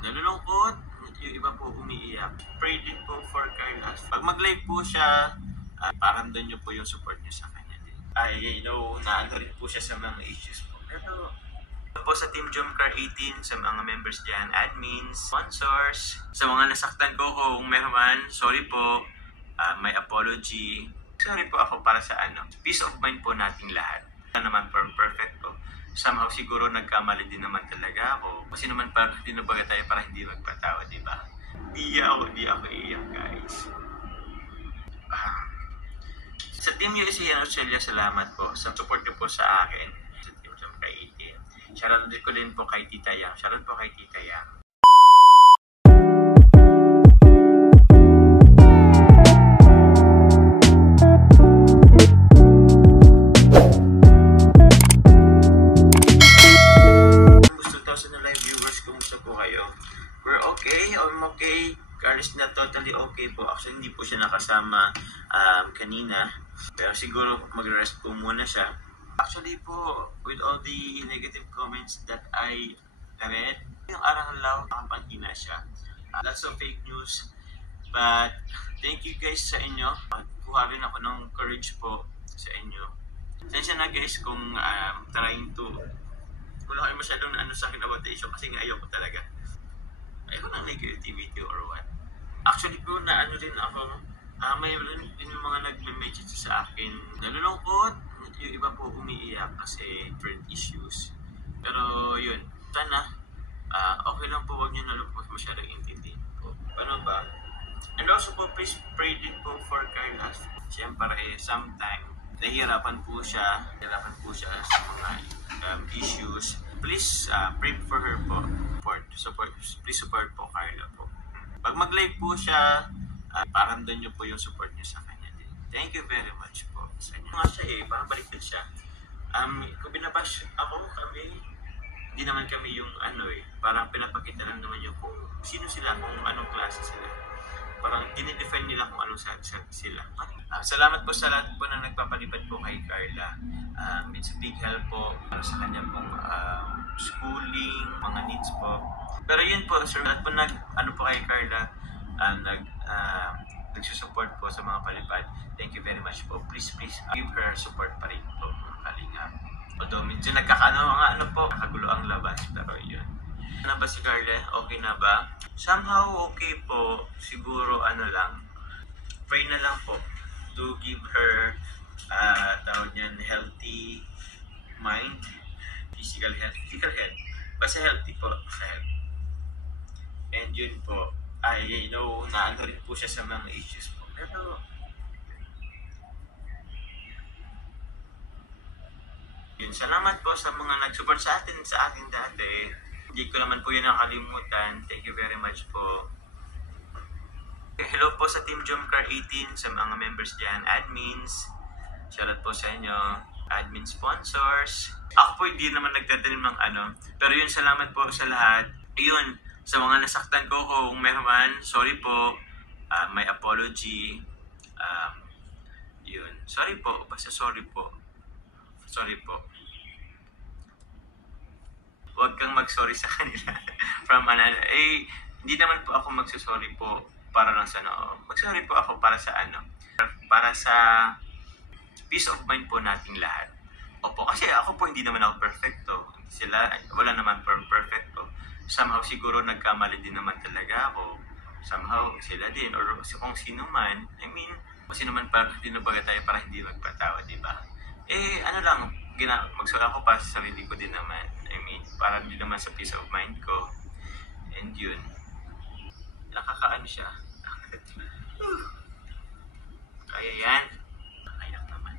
Nalulungkot, yung iba po umiiyak. Pray din po for Carlos. Pag mag-live po siya, paramdam niyo po yung support niyo sa kanya din. I know na ano rin po siya sa mga issues po. Pero po sa Team Jomcar 18, sa mga members dyan, admins, sponsors, sa mga nasaktan ko kung meron man, sorry po, may apology. Sorry po ako para sa peace of mind po nating lahat. Wala naman perfect po. Somehow siguro nagkamali din naman talaga ako. Kasi naman parang tinubaga tayo para hindi magpatawa, di ba? Di ako iiyak, guys. Sa Team USA and Australia, salamat po sa support niyo po sa akin. Sa Team Jomcar 18. Shoutout ko din po kay Tita Yang. Shoutout po kay Tita Yang. We're okay, I'm okay. Carlos na totally okay po. Actually, hindi po siya nakasama kanina. Pero siguro mag-rest po muna siya. Actually po, with all the negative comments that I read, yung Aranglaw, nakapanghina siya. Lots of fake news. But, thank you guys sa inyo. Kuha rin ako ng courage po sa inyo. Sensya na guys kung trying to wala kayo masyadong sa akin about the issue kasi nga ayoko talaga. Ayoko ng negativity or what. Actually po na rin ako, mayroon din yung mga nag-message sa akin. Nalulungkot, yung iba po umiiyak kasi different issues. Pero yun, sana okay lang po, huwag nyo nalungkot masyadong intindihin po. Ano ba? And also po, please pray din po for Carlos. Siyempre, sometime, nahihirapan po siya sa mga issues. Please pray for her po. Please support po Carla po. Pag mag-live po siya, paramdam niyo po yung support niyo sa kanya din. Thank you very much po sa inyo. Nga siya parang baliktad siya. Kung binabash ako, hindi naman kami yung parang pinapakita lang naman yung kung sino sila, kung anong klase sila. Parang dinidefine nila kung anong sila. Salamat po sa lahat po na nagpapalipad po kay Carla. It's a big help po para sa kanya pong schooling, mga needs po. Pero yun po, sir, lahat po po kay Carla, nagsusupport po sa mga palipad. Thank you very much po. Please, give her support pa rin po, mga kalingap. Although medyo nakagulo ang labas, pero yun. Ano ba si Carla? Okay na ba? Somehow okay po. Siguro lang. Pray na lang po to give her tawag niyan, healthy mind, physical health. Basta healthy po. And yun po, I know na rin po siya sa mga issues po. Pero yun, salamat po sa mga nag-support sa akin dati. Hindi ko naman po yun nakalimutan. Thank you very much po. Hello po sa Team Jomcar 18, sa mga members dyan, admins. Shoutout po sa inyo, admin sponsors. Ako po hindi naman nagtatanim ng pero yun, salamat po sa lahat. Yun, sa mga nasaktan ko kung meron man, sorry po, may apology. Yun, sorry po, basta sorry po. Sorry po. Huwag kang mag-sorry sa kanila. Hindi naman po ako magsasorry po para lang sa Mag-sorry po ako para sa para sa peace of mind po nating lahat. Opo, kasi ako po hindi naman ako perfecto. Wala naman perfecto. Somehow siguro nagkamali din naman talaga ako. Somehow sila din, or kung sino man. Kasi naman parang tinubaga tayo para hindi magpatawa, di ba? Magsorry ako para sa sarili ko din naman. Para din naman sa peace of mind ko. And yun, nakakaano siya. Kaya yan. Nakayak naman.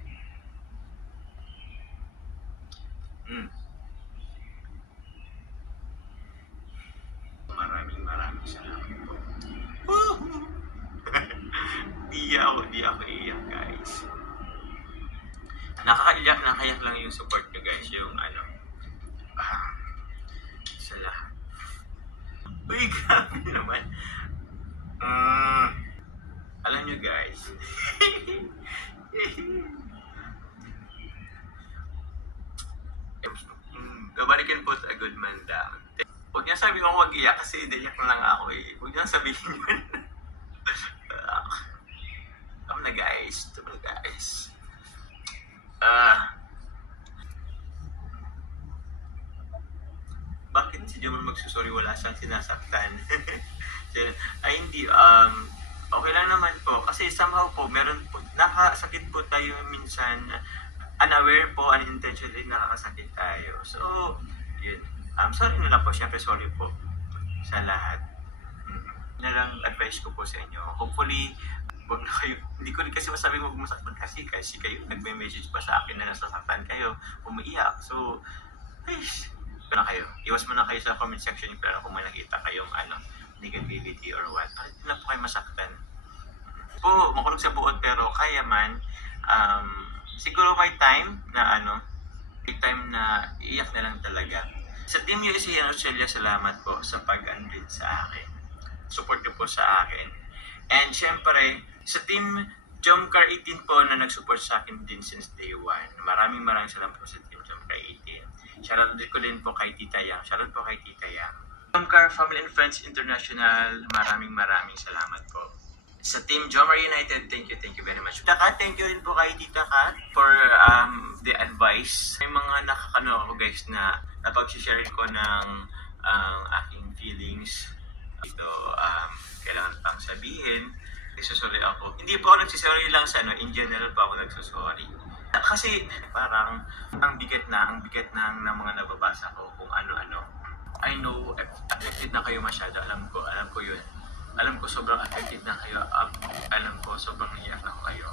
Maraming salamat po. Di ako iiyak, guys. Nakayak lang yung support ko, guys. Yung sa lahat. Uy, grabe naman. Alam nyo, guys. Gabalikan po a good man down. Huwag niya sabihin ako mag-iyak kasi naiyak na lang ako eh. Huwag niya sabihin yun. Tama na guys. Tama na guys. Bakit si Jomar magsusorry? Wala siyang sinasaktan. Ay hindi, okay lang naman po. Kasi somehow po, meron po, nakasakit po tayo minsan. Unaware po, unintentionally nakakasakit tayo. So, yun. Sorry na lang po. Siyempre, sorry po sa lahat. Na lang advice ko po sa inyo. Hopefully, wag na kayo, hindi ko rin kasi masabing huwag masaktan kasi kayo nagme-message pa sa akin na nasasaktan kayo, umiiyak. So, please, na kayo. Iwas mo na kayo sa comment section pero kung may nakita kayong negativity or what, hindi na po kayo masaktan. Po, makulog sa buot pero kaya man, siguro may time na may time na iiyak na lang talaga. Sa Team USA and Australia, salamat po sa pag-unread sa akin. Support niyo po sa akin. And syempre, sa Team Jomcar 18 po na nag-support sa akin din since day 1. Maraming salamat po sa Team Jomcar 18. Shoutout ko din po kay Tita Yang. Shoutout po kay Tita Yang. Jomcar Family and Friends International, maraming salamat po. Sa Team Jomar United, thank you very much. Tita Kat, thank you rin po kay Tita Kat for the advice. May mga nakakano ako guys na napag-share ko ng aking feelings. Ito, kailangan pang sabihin. Nagsusorry ako. Hindi po ako nagsusorry lang sa in general po ako nagsusorry. Kasi parang ang bigat ng mga nababasa ko kung ano-ano. I know, affected na kayo masyado. Alam ko yun. Alam ko sobrang affected na kayo. Alam ko sobrang iyak na kayo.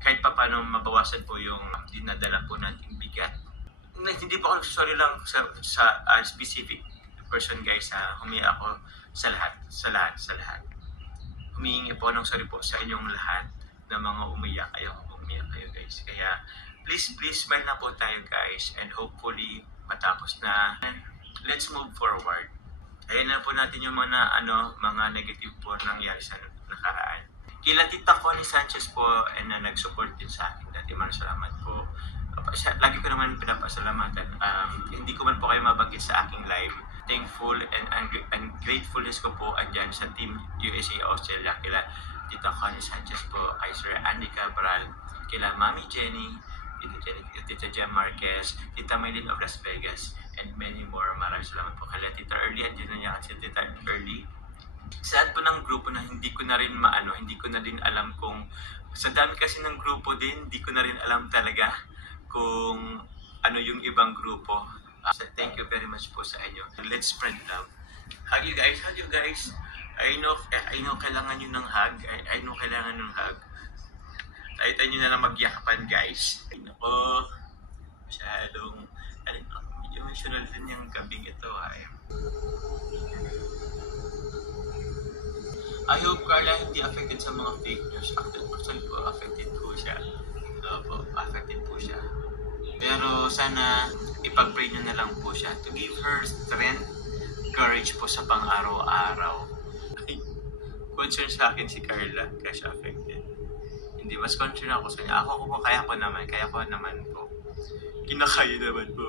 Kahit pa paano mabawasan po yung dinadala po nating bigat. Hindi po ako nagsusorry lang sa specific person guys. Humiyak ako sa lahat. Humihingi po ng sorry po sa inyong lahat na mga umiyak kayo guys. Kaya please smile na po tayo guys and hopefully matapos na. Let's move forward. Ayun na po natin yung mga negative po nangyari sa nakaraan. Kila Tita Connie Sanchez po na nag-support din sa akin. Dati salamat po. Lagi ko naman pinapasalamatan. Hindi ko man po kayo mabagit sa aking live. Thankful and gratefulness ko po andyan sa Team USA Australia. Kila Tita Connie Sanchez po, kay Sir Andy Cabral, kila Mami Jenny, Tita Jem Marquez, Tita Maylin of Las Vegas, and many more. Maraming salamat po kay Tita Early at yun na niya kasi Tita Early. Sad po ng grupo na hindi ko na rin alam kung sa dami kasi ng grupo din, hindi ko na rin alam talaga kung ano yung ibang grupo. So thank you very much po sa inyo. Let's spread love. Hug you guys. I know kailangan nyo ng hug. I know kailangan ng hug. Tayo nyo na lang magyakapan guys. Ako, masyadong, medyo emotional din yung gabing ito. I hope Carla hindi affected sa mga fake news. Actually po, affected po siya. Affected po siya. Pero sana ipag-pray nyo na lang po siya to give her strength, courage po sa pang-araw-araw. Concern sa akin si Carla kaya siya affected. Hindi, mas concern ako sa niya. Kaya ko naman po. Kinakaya naman po.